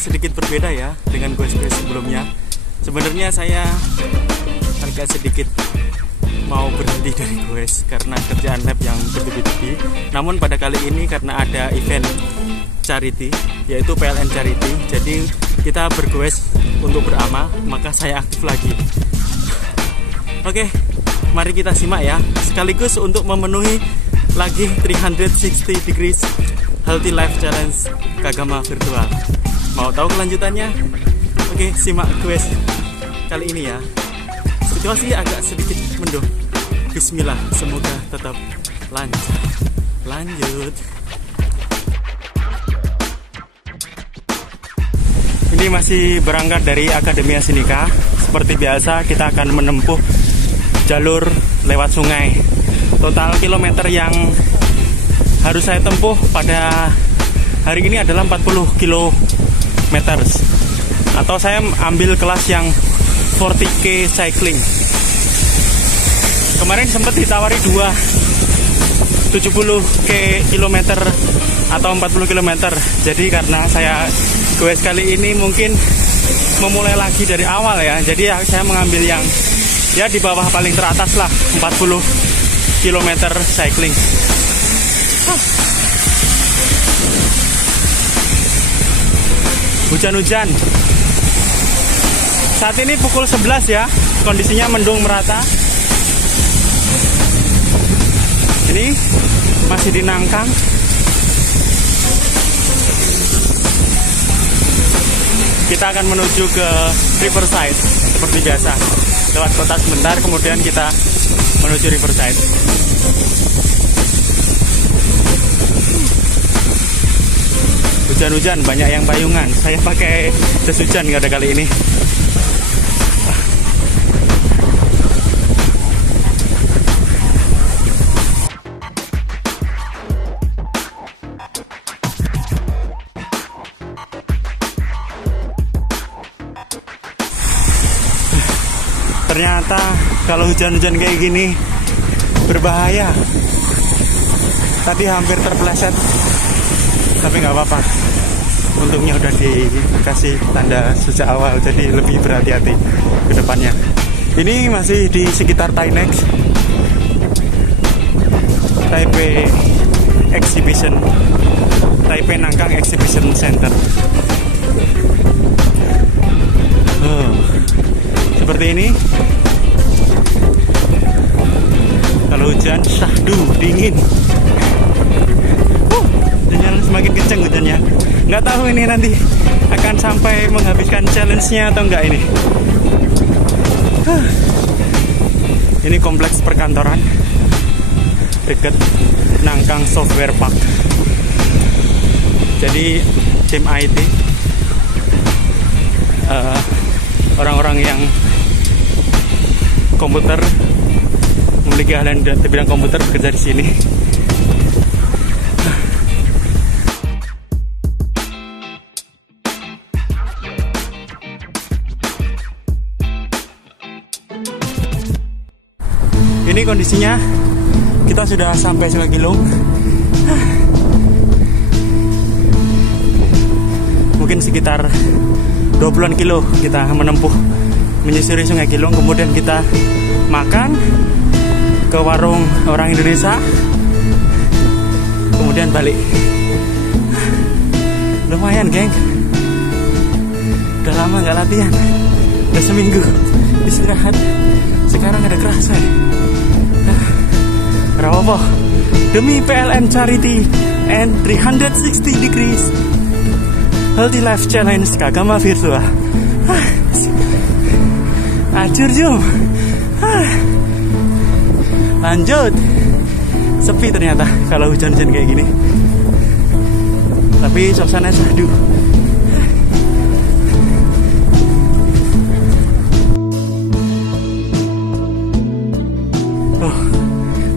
sedikit berbeda ya dengan quest-quest sebelumnya. Sebenarnya saya agak sedikit mau berhenti dari quest karena kerjaan lab yang bertubi-tubi. Namun pada kali ini karena ada event charity, yaitu PLN Charity, jadi kita berquest untuk beramal, maka saya aktif lagi. Oke, mari kita simak ya, sekaligus untuk memenuhi lagi 360 degrees Healthy Life Challenge Kagama Virtual. Mau tahu kelanjutannya? Oke, simak quest kali ini ya. Situasi agak sedikit mendung. Bismillah, semoga tetap lancar. Lanjut. Ini masih berangkat dari Akademia Sinika. Seperti biasa kita akan menempuh jalur lewat sungai. Total kilometer yang harus saya tempuh pada hari ini adalah 40 km. Atau saya ambil kelas yang 40K cycling. Kemarin sempat ditawari 70 km atau 40 km. Jadi karena saya quest kali ini mungkin memulai lagi dari awal ya. Jadi saya mengambil yang ya di bawah paling teratas lah, 40 km cycling. Hujan-hujan. Saat ini pukul 11 ya, kondisinya mendung merata. Ini masih di Nangkang. Kita akan menuju ke Riverside seperti biasa. Lewat kota sebentar, kemudian kita menuju Riverside. Hujan-hujan, banyak yang payungan. Saya pakai jas hujan nggak ada kali ini. Ternyata kalau hujan-hujan kayak gini berbahaya. Tadi hampir terpeleset, tapi nggak apa-apa. Untungnya udah dikasih tanda sejak awal, jadi lebih berhati-hati ke depannya. Ini masih di sekitar Tainex, Taipei Exhibition, Taipei Nangkang Exhibition Center. Seperti ini. Kalau hujan, syahdu, dingin. Dan semakin kenceng hujannya. Nggak tahu ini nanti akan sampai menghabiskan challenge-nya atau enggak ini. Ini kompleks perkantoran dekat Nangkang Software Park. Jadi tim IT, orang-orang yang komputer, memiliki ahlian di bidang komputer bekerja di sini. Ini kondisinya, kita sudah sampai Sungai Kilung. Mungkin sekitar 20-an kilo kita menempuh menyusuri Sungai Kilung, kemudian kita makan ke warung orang Indonesia, kemudian balik. Lumayan geng, udah lama nggak latihan, udah seminggu istirahat, sekarang ada kerasa. Apa demi PLN Charity and 360 degrees Healthy Life Challenge Kagama Virtual. Acur jom. Lanjut. Sepi ternyata kalau hujan-hujan kayak gini. Tapi suasana syahdu.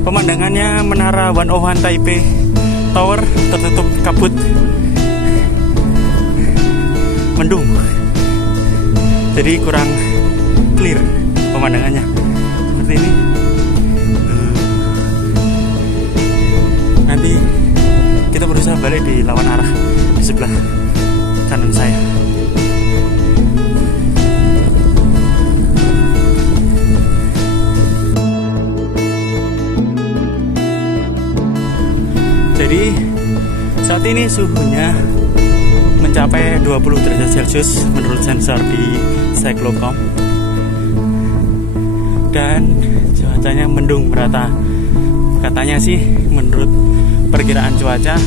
Pemandangannya menara 101 Taipei Tower tertutup kabut, mendung, jadi kurang clear pemandangannya. Seperti ini. Nanti kita berusaha balik di lawan arah di sebelah kanan saya. Saat ini suhunya mencapai 20 derajat Celcius menurut sensor di Cyclocom. Dan cuacanya mendung merata. Katanya sih menurut perkiraan cuaca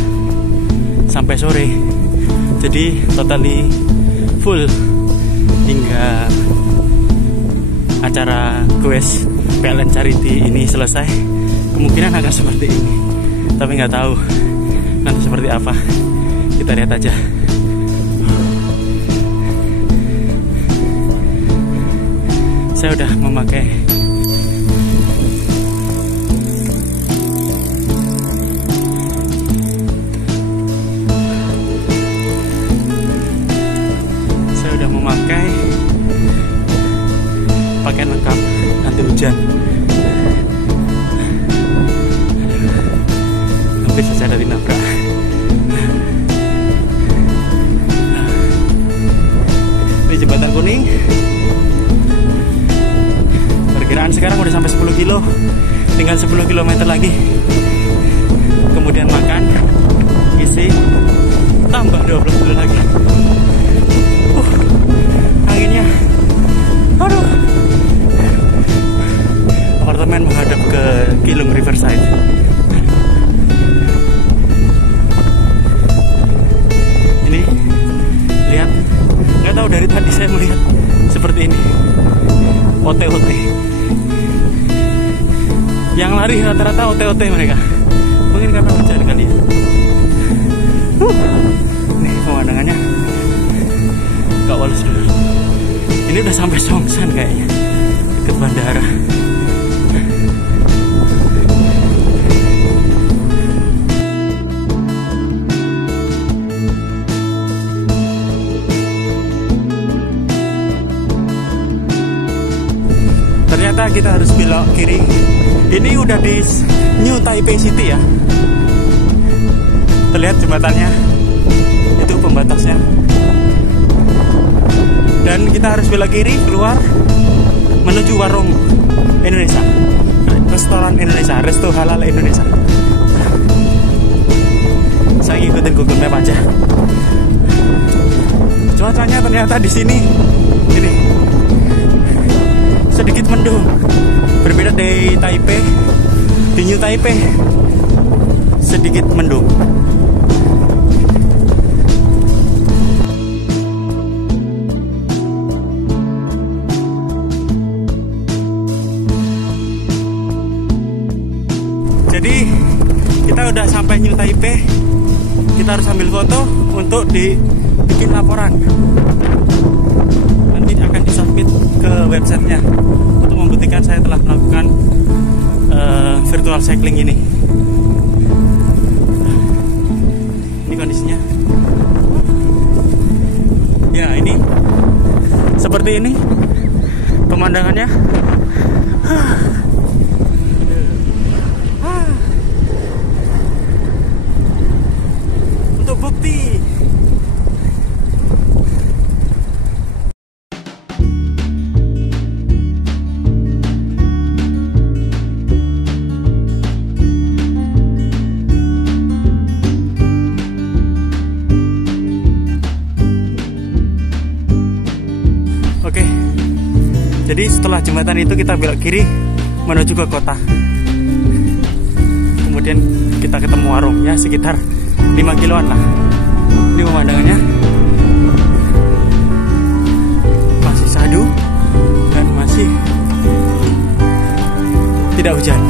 sampai sore. Jadi totally full hingga acara goes PLN Charity ini selesai. Kemungkinan akan seperti ini. Tapi nggak tahu nanti seperti apa. Kita lihat aja. Saya udah memakai pakaian lengkap anti hujan. Hampir saja ada dinabrak. Ini jembatan kuning. Perkiraan sekarang udah sampai 10 kilo. Tinggal 10 km lagi. Kemudian makan, isi, tambah 20 kilo lagi. Anginnya, aduh. Apartemen menghadap ke Kilung Riverside. Ini lihat, nggak tahu dari tadi saya melihat seperti ini. OT-OT. Yang lari rata-rata OT-OT mereka. Mungkin karena hujan kali ya. Nih pemandangannya nggak walus dulu. Ini udah sampai Songsan kayaknya, dekat bandara. Ternyata kita harus belok kiri. Ini udah di New Taipei City ya. Terlihat jembatannya, itu pembatasnya. Dan kita harus belok kiri keluar menuju warung Indonesia, restoran Indonesia, resto halal Indonesia. Saya ngikutin Google Map aja. Cuacanya ternyata di sini ini sedikit mendung, berbeda dari Taipei. Di New Taipei sedikit mendung. Jadi kita udah sampai New Taipei. Kita harus ambil foto untuk dibikin laporan. Nanti akan disubmit ke websitenya untuk membuktikan saya telah melakukan virtual cycling ini. Ini kondisinya. Ya ini seperti ini pemandangannya. Untuk bukti. Jadi setelah jembatan itu kita belok kiri menuju ke kota. Kemudian kita ketemu warung ya sekitar 5 kiloan lah. Ini pemandangannya masih sadu dan masih tidak hujan.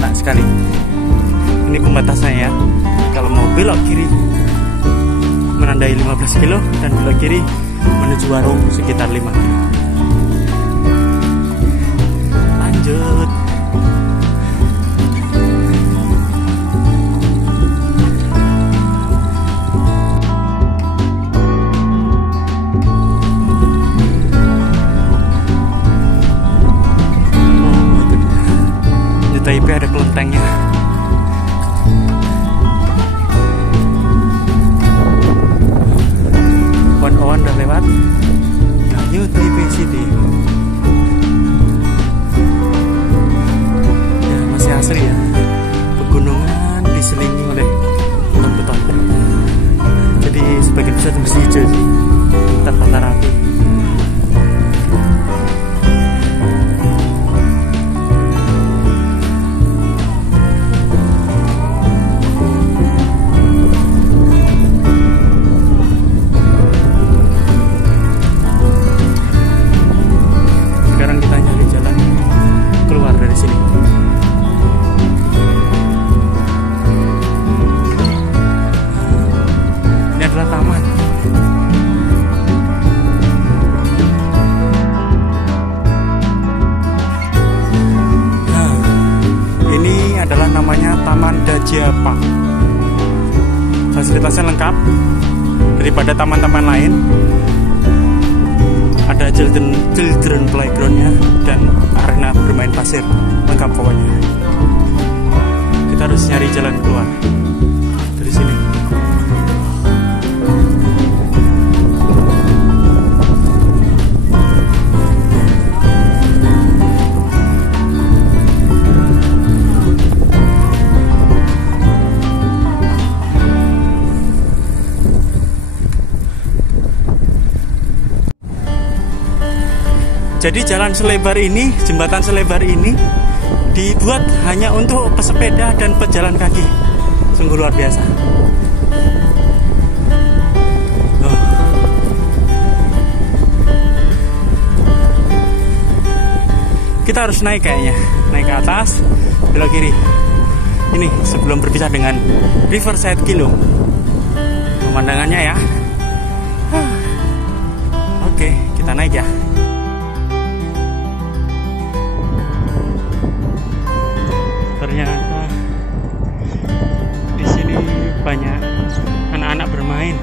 Enak sekali. Ini pembatasnya ya. Kalau mau belok kiri menandai 15 kilo dan belok kiri menuju warung sekitar 5 kilo. Lanjut. Di Taipei ada kelentengnya. Wan-wan udah lewat. Nah, New Taipei City. Asri ya, pegunungan diselingi oleh beton-beton. Ini adalah taman. Nah, ini adalah namanya Taman Dajia Park. Fasilitasnya lengkap daripada taman-taman lain. Ada children playgroundnya dan arena bermain pasir, lengkap pokoknya. Kita harus nyari jalan keluar dari sini. Jadi jalan selebar ini, jembatan selebar ini dibuat hanya untuk pesepeda dan pejalan kaki. Sungguh luar biasa. Oh. Kita harus naik kayaknya, naik ke atas, belok kiri. Ini sebelum berpisah dengan Riverside Kilo. Pemandangannya ya. Oke, kita naik ya. Ternyata di sini banyak anak-anak bermain.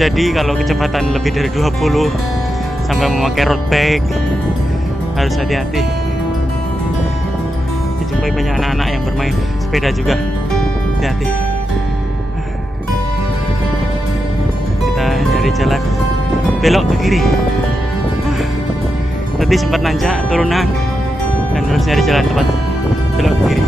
Jadi kalau kecepatan lebih dari 20 sampai memakai road bike harus hati-hati. Dijumpai banyak anak-anak yang bermain sepeda juga. Hati-hati. Kita nyari jalan belok ke kiri. Tadi sempat nanjak turunan dan harus nyari jalan tepat belok ke kiri.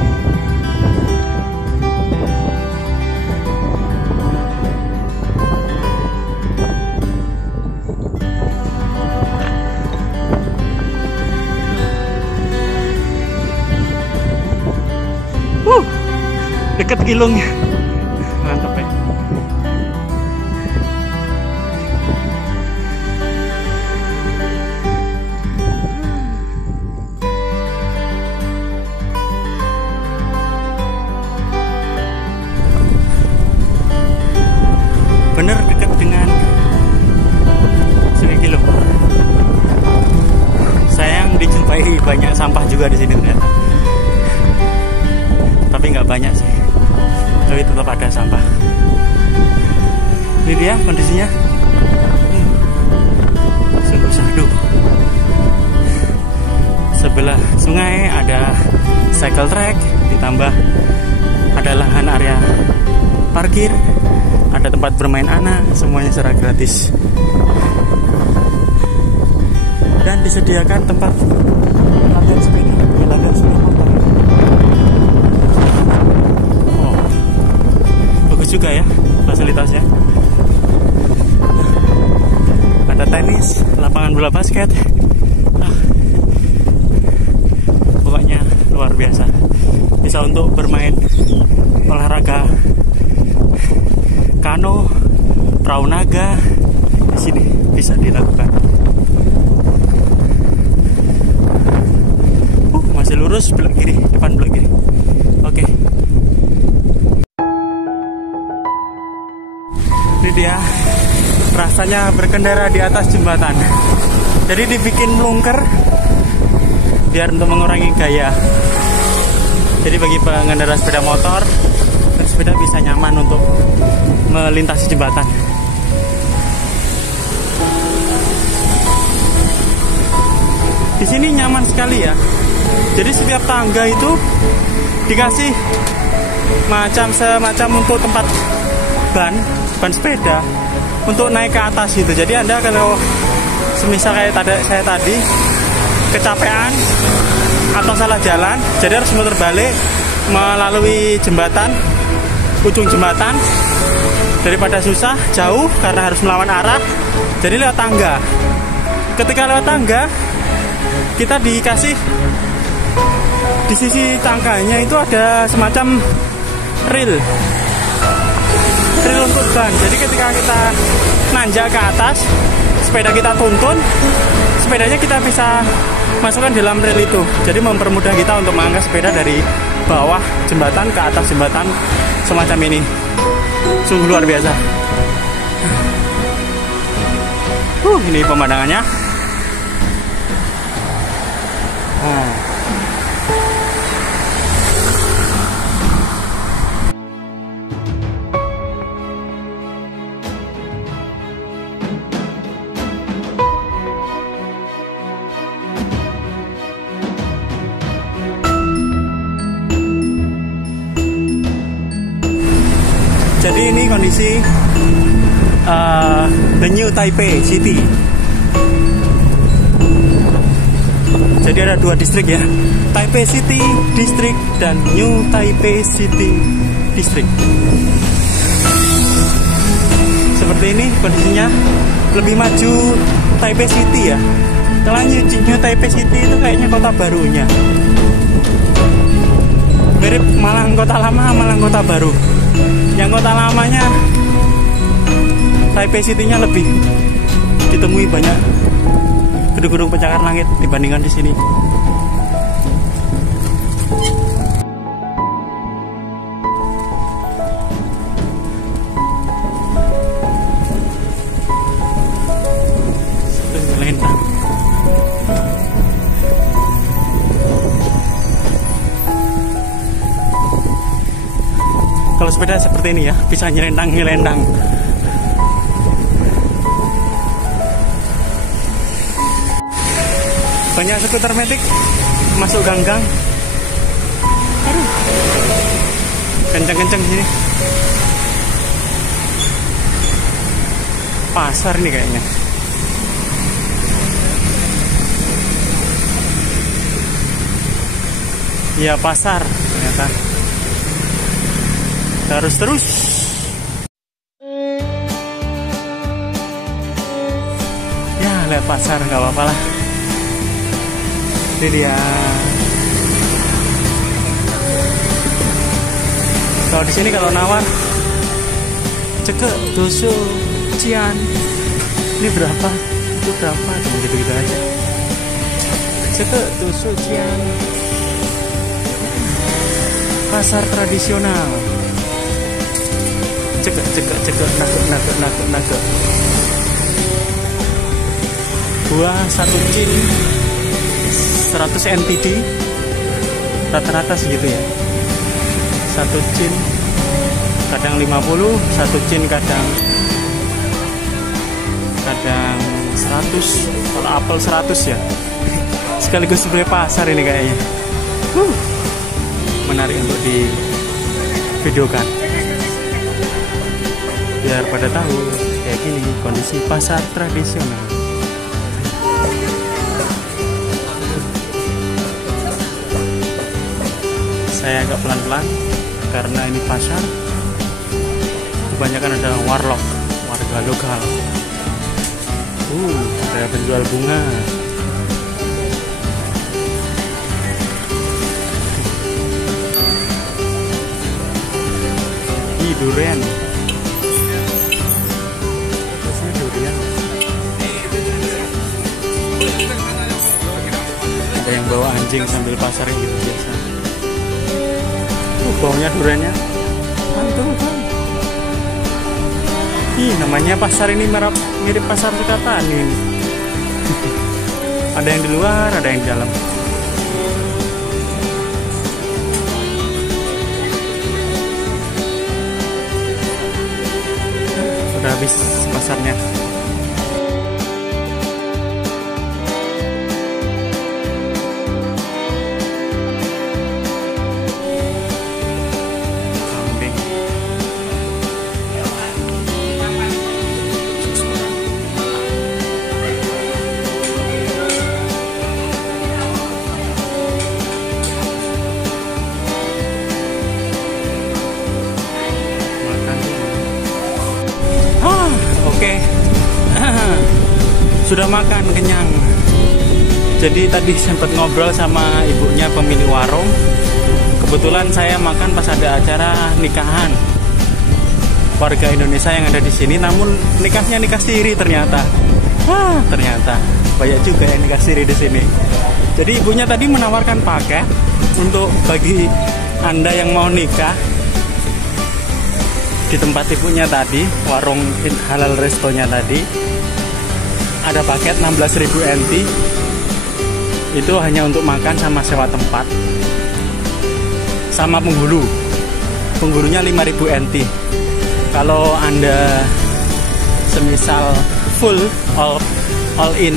Deket Kilungnya, mantap ya. Bener dekat dengan Sungai Kilung. Sayang dijumpai banyak sampah juga di sini ternyata. Tapi nggak banyak sih, tapi tetap ada sampah. Ini dia kondisinya. Sungguh syahdu. Sebelah sungai ada cycle track, ditambah ada lahan area parkir, ada tempat bermain anak, semuanya secara gratis. Dan disediakan tempat latihan sepeda, latihan sepeda motor. Oh, bagus juga ya fasilitasnya. Ada tenis, lapangan bola basket. Pokoknya luar biasa. Bisa untuk bermain olahraga kano, perahu naga, di sini bisa dilakukan. Masih lurus, belok kiri, depan belok kiri. Oke. Ini dia rasanya berkendara di atas jembatan. Jadi dibikin melungker biar untuk mengurangi gaya. Jadi bagi pengendara sepeda motor, bersepeda bisa nyaman untuk melintasi jembatan. Di sini nyaman sekali ya. Jadi setiap tangga itu dikasih semacam untuk tempat ban sepeda untuk naik ke atas gitu. Jadi Anda kalau semisal kayak saya tadi kecapean atau salah jalan, jadi harus muter balik melalui jembatan, ujung jembatan, daripada susah jauh karena harus melawan arah, jadi lewat tangga. Ketika lewat tangga, kita dikasih di sisi tangganya itu ada semacam ril untuk ban. Jadi ketika kita nanjak ke atas, sepeda kita tuntun, sepedanya kita bisa masukkan di dalam rel itu. Jadi mempermudah kita untuk mengangkat sepeda dari bawah jembatan ke atas jembatan semacam ini. Sungguh luar biasa. Ini pemandangannya. Jadi ini kondisi the New Taipei City. Jadi ada dua distrik ya, Taipei City District dan New Taipei City District. Seperti ini kondisinya, lebih maju Taipei City ya. Kalau New Taipei City itu kayaknya kota barunya. Mirip Malang Kota Lama, Malang Kota Baru. Yang kota lamanya Taipei City-nya lebih ditemui banyak gedung-gedung pencakar langit dibandingkan di sini. Kalau sepeda seperti ini ya, bisa nyelendang-nyelendang. Banyak skuter metik masuk gang-gang. Aduh, kenceng-kenceng sini. Pasar ini kayaknya. Iya, pasar ternyata. Harus terus. Ya, lihat pasar nggak apa-apa lah. Ini dia. Kalau di sini kalau nawar cekek, doso, cian. Ini berapa? Itu berapa? Gitu-gitu aja. Cekek, doso, cian. Pasar tradisional. Cekek, nakek. Buah 1 cin 100 NTD, rata-rata segitu ya. 1 cin kadang 50, 1 cin kadang 100. Kalau apel 100 ya. Sekaligus sebagai pasar ini kayaknya. Menarik untuk di videokan. Biar pada tahu kayak gini kondisi pasar tradisional. Saya agak pelan-pelan karena ini pasar. Kebanyakan adalah warlock, warga lokal. Ada penjual bunga. Durian. Ada yang bawa anjing sambil pasar gitu biasa. Baunya duriannya mantul kan. Namanya pasar ini mirip pasar Sukatani ini. Ada yang di luar, ada yang di dalam. Udah habis pasarnya. Oke. Sudah makan, kenyang. Jadi tadi sempat ngobrol sama ibunya pemilik warung. Kebetulan saya makan pas ada acara nikahan warga Indonesia yang ada di sini, namun nikahnya nikah siri ternyata. Ternyata banyak juga yang nikah siri di sini. Jadi ibunya tadi menawarkan paket untuk bagi Anda yang mau nikah. Di tempat ibunya tadi, warung halal restonya tadi, ada paket 16.000 NT. Itu hanya untuk makan sama sewa tempat, sama penghulu. Penghulunya 5.000 NT. Kalau Anda semisal full all in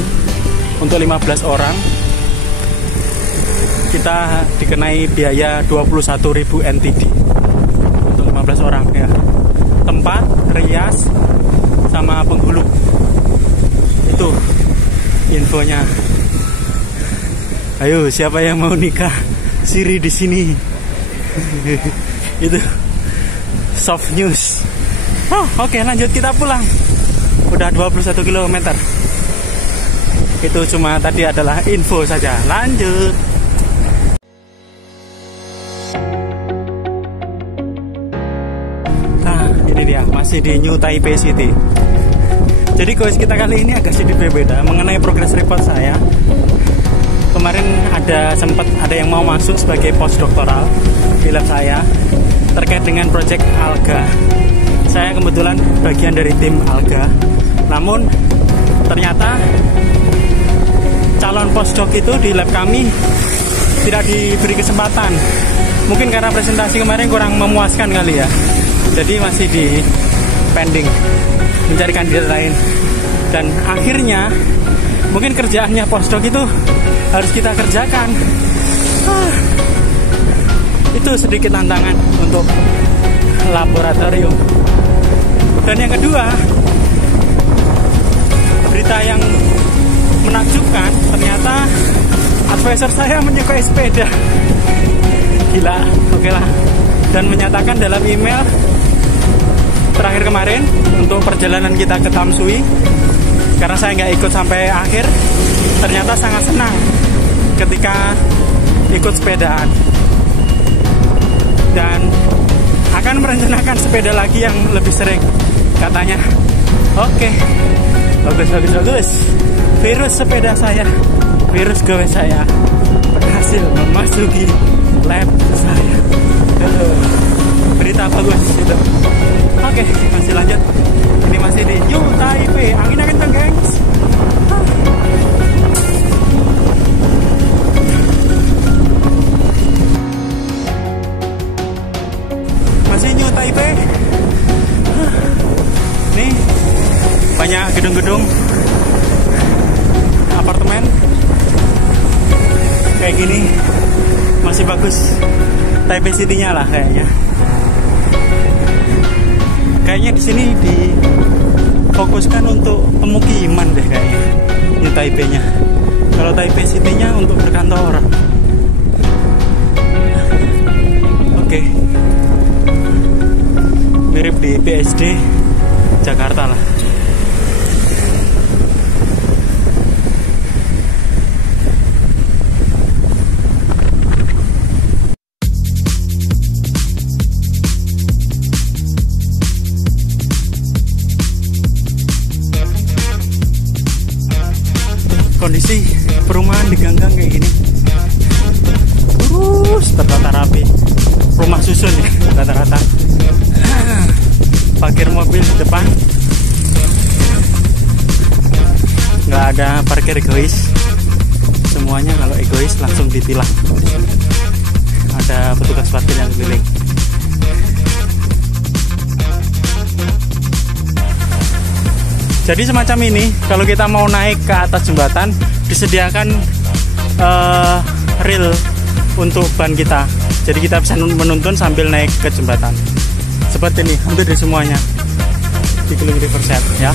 untuk 15 orang, kita dikenai biaya 21.000 NTD untuk 15 orang ya. Tempat, rias, sama penghulu. Itu infonya. Ayo, siapa yang mau nikah? Siri di sini. Itu soft news. Oke, lanjut kita pulang. Udah 21 km. Itu cuma tadi adalah info saja. Lanjut. Nah, ini dia, masih di New Taipei City. Jadi guys, kita kali ini agak sedikit berbeda mengenai progress report saya. Kemarin sempat ada yang mau masuk sebagai postdoktoral di lab saya terkait dengan proyek alga. Saya kebetulan bagian dari tim alga. Namun ternyata calon postdoc itu di lab kami tidak diberi kesempatan. Mungkin karena presentasi kemarin kurang memuaskan kali ya. Jadi masih di pending mencari kandidat lain. Dan akhirnya mungkin kerjaannya postdoc itu harus kita kerjakan. Itu sedikit tantangan untuk laboratorium. Dan yang kedua, berita yang menakjubkan, ternyata advisor saya menyukai sepeda. Gila, oke lah. Dan menyatakan dalam email terakhir kemarin untuk perjalanan kita ke Tamsui, karena saya nggak ikut sampai akhir, ternyata sangat senang ketika ikut sepedaan dan akan merencanakan sepeda lagi yang lebih sering katanya. Oke, bagus. Virus sepeda saya, virus gawe saya berhasil memasuki lab saya. Berita bagus itu. Oke, masih lanjut. Ini masih di New Taipei. Anginnya kenceng, gengs. Masih New Taipei. Nih, banyak gedung-gedung apartemen kayak gini. Masih bagus Taipei City-nya lah kayaknya. Kayaknya di sini difokuskan untuk pemukiman deh kayaknya. New Taipei-nya. Kalau Taipei City-nya untuk perkantoran. Oke. Mirip di BSD Jakarta lah. Kondisi perumahan di gang-gang kayak gini terus tertata rapi. Rumah susun ya rata-rata. Parkir mobil di depan, nggak ada parkir egois. Semuanya kalau egois langsung ditilang. Ada petugas parkir yang keliling. Jadi semacam ini, kalau kita mau naik ke atas jembatan, disediakan rel untuk ban kita. Jadi kita bisa menuntun sambil naik ke jembatan. Seperti ini, hampir di semuanya di Keling Riverside ya.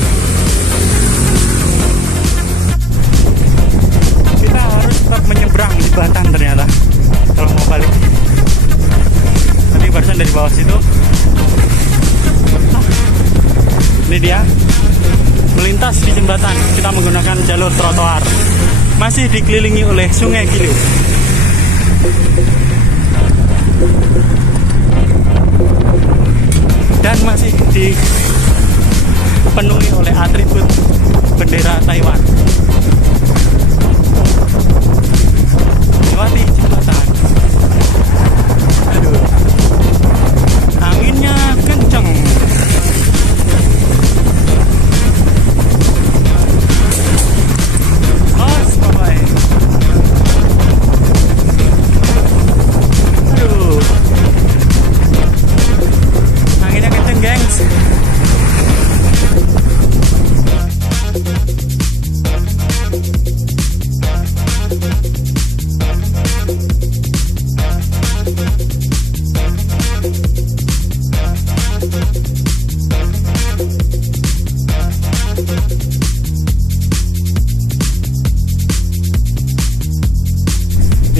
Kita harus tetap menyeberang di Batan ternyata kalau mau balik. Tadi barusan dari bawah situ. Ini dia. Melintas di jembatan, kita menggunakan jalur trotoar. Masih dikelilingi oleh Sungai Giliw. Dan masih dipenuhi oleh atribut bendera Taiwan. melewati jembatan. Aduh, anginnya kenceng. Aduh, anginnya kenceng, gengs.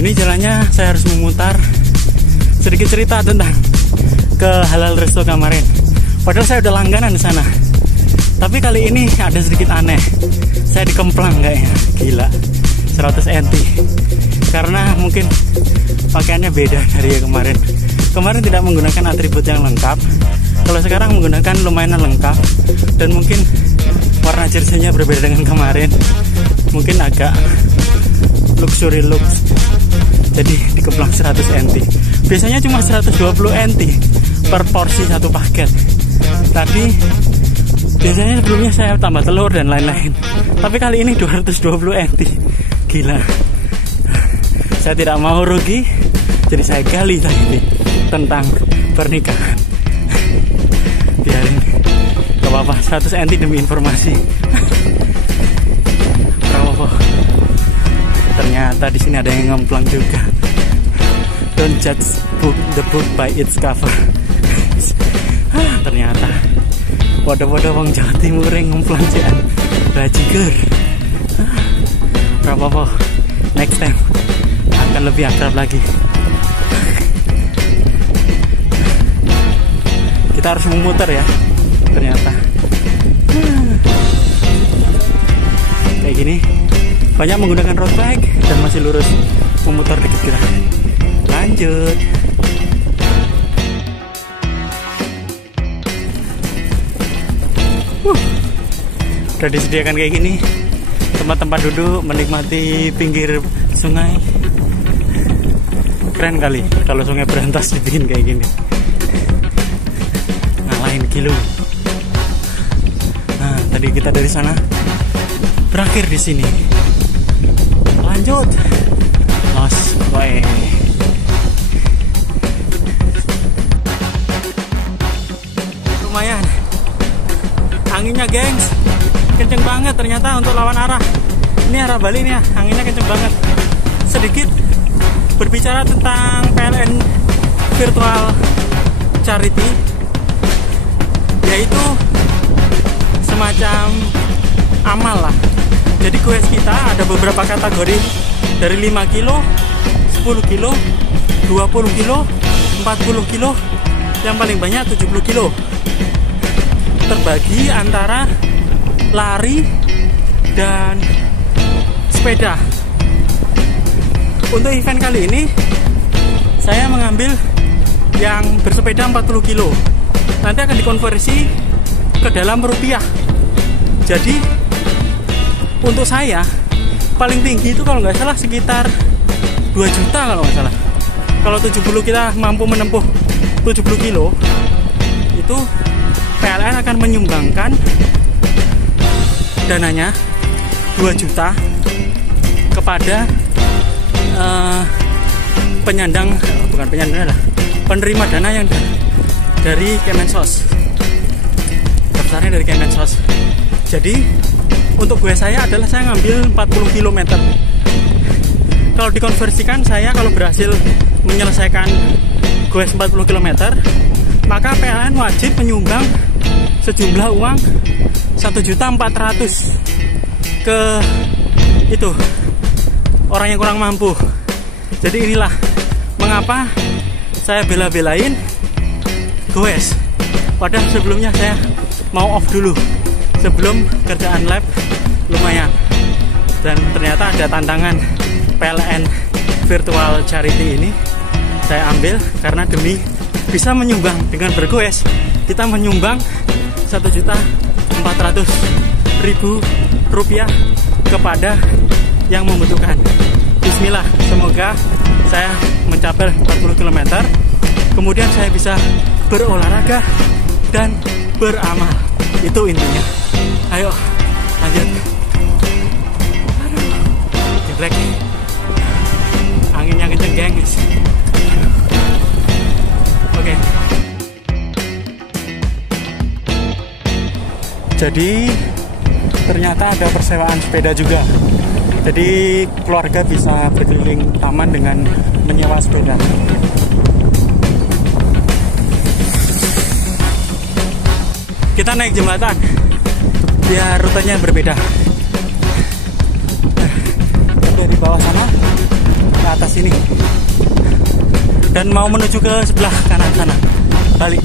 Ini jalannya saya harus memutar. Sedikit cerita tentang ke Halal Resto kemarin. Padahal saya udah langganan di sana. Tapi kali ini ada sedikit aneh. Saya dikemplang kayaknya. Gila. 100 NT. Karena mungkin pakaiannya beda dari yang kemarin. Kemarin tidak menggunakan atribut yang lengkap. Kalau sekarang menggunakan lumayan lengkap. Dan mungkin warna jersey-nya berbeda dengan kemarin. Mungkin agak luxury looks. Jadi dikemplang 100 NT. Biasanya cuma 120 NT per porsi satu paket. Tapi biasanya sebelumnya saya tambah telur dan lain-lain. Tapi kali ini 220 NT. Gila. Saya tidak mau rugi, jadi saya gali tadi tentang pernikahan. Biarin, gak apa-apa, 100 NT demi informasi. Bravo. Ternyata di sini ada yang ngemplang juga. Don't judge the book by its cover. Ternyata wadah-wadah wong Jawa Timur yang ngemplang cian bajigur. Berapa next time akan lebih akrab lagi. Kita harus memutar ya. Ternyata kayak gini. Banyak menggunakan road bike dan masih lurus, memutar dikit kita. Lanjut. Udah disediakan kayak gini, tempat-tempat duduk menikmati pinggir sungai. Keren kali kalau sungai Berantas dibikin kayak gini. Ngalahin kilo. Nah, tadi kita dari sana berakhir di sini. Lanjut, los, way. Lumayan, anginnya gengs, kenceng banget ternyata untuk lawan arah. Ini arah Bali nih ya, anginnya kenceng banget. Sedikit berbicara tentang PLN Virtual Charity, yaitu semacam amal lah. Jadi quest kita ada beberapa kategori dari 5 kilo, 10 kilo, 20 kilo, 40 kilo, yang paling banyak 70 kilo. Terbagi antara lari dan sepeda. Untuk event kali ini saya mengambil yang bersepeda 40 kilo. Nanti akan dikonversi ke dalam rupiah. Jadi untuk saya paling tinggi itu kalau nggak salah sekitar 2 juta kalau nggak salah. Kalau 70 kita mampu menempuh 70 kilo, itu PLN akan menyumbangkan dananya 2 juta kepada penerima dana yang dari Kemensos. Daftarnya dari Kemensos. Jadi untuk gue saya adalah saya ngambil 40 km. Kalau dikonversikan, saya kalau berhasil menyelesaikan gue 40 km, maka PLN wajib menyumbang sejumlah uang 1.400.000 ke itu orang yang kurang mampu. Jadi inilah mengapa saya bela-belain goes. Padahal sebelumnya saya mau off dulu sebelum kerjaan lab lumayan. Dan ternyata ada tantangan PLN Virtual Charity ini saya ambil karena demi bisa menyumbang. Dengan bergoes kita menyumbang 1.400.000 rupiah kepada yang membutuhkan. Di bismillah, semoga saya mencapai 40 km. Kemudian saya bisa berolahraga dan beramal. Itu intinya. Ayo lanjut. Aduh, jelek. Anginnya kenceng, gengs. Oke. Jadi ternyata ada persewaan sepeda juga. Jadi keluarga bisa berkeliling taman dengan menyewa sepeda. Kita naik jembatan, biar rutenya berbeda. Dari bawah sana ke atas ini, dan mau menuju ke sebelah kanan sana, balik.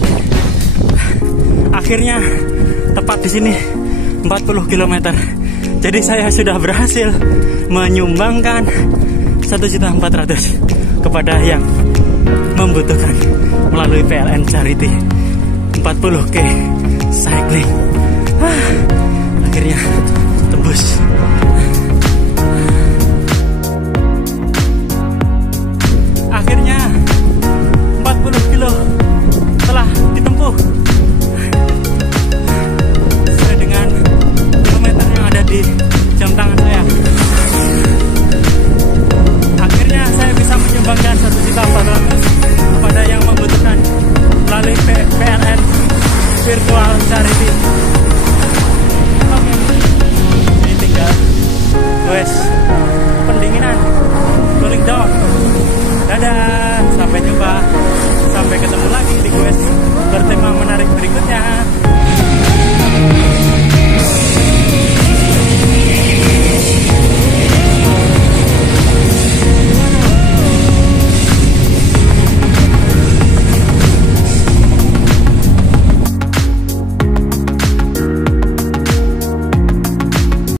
Akhirnya tepat di sini 40 km. Jadi saya sudah berhasil menyumbangkan 1.400.000 kepada yang membutuhkan melalui PLN Charity. 40K cycling. Akhirnya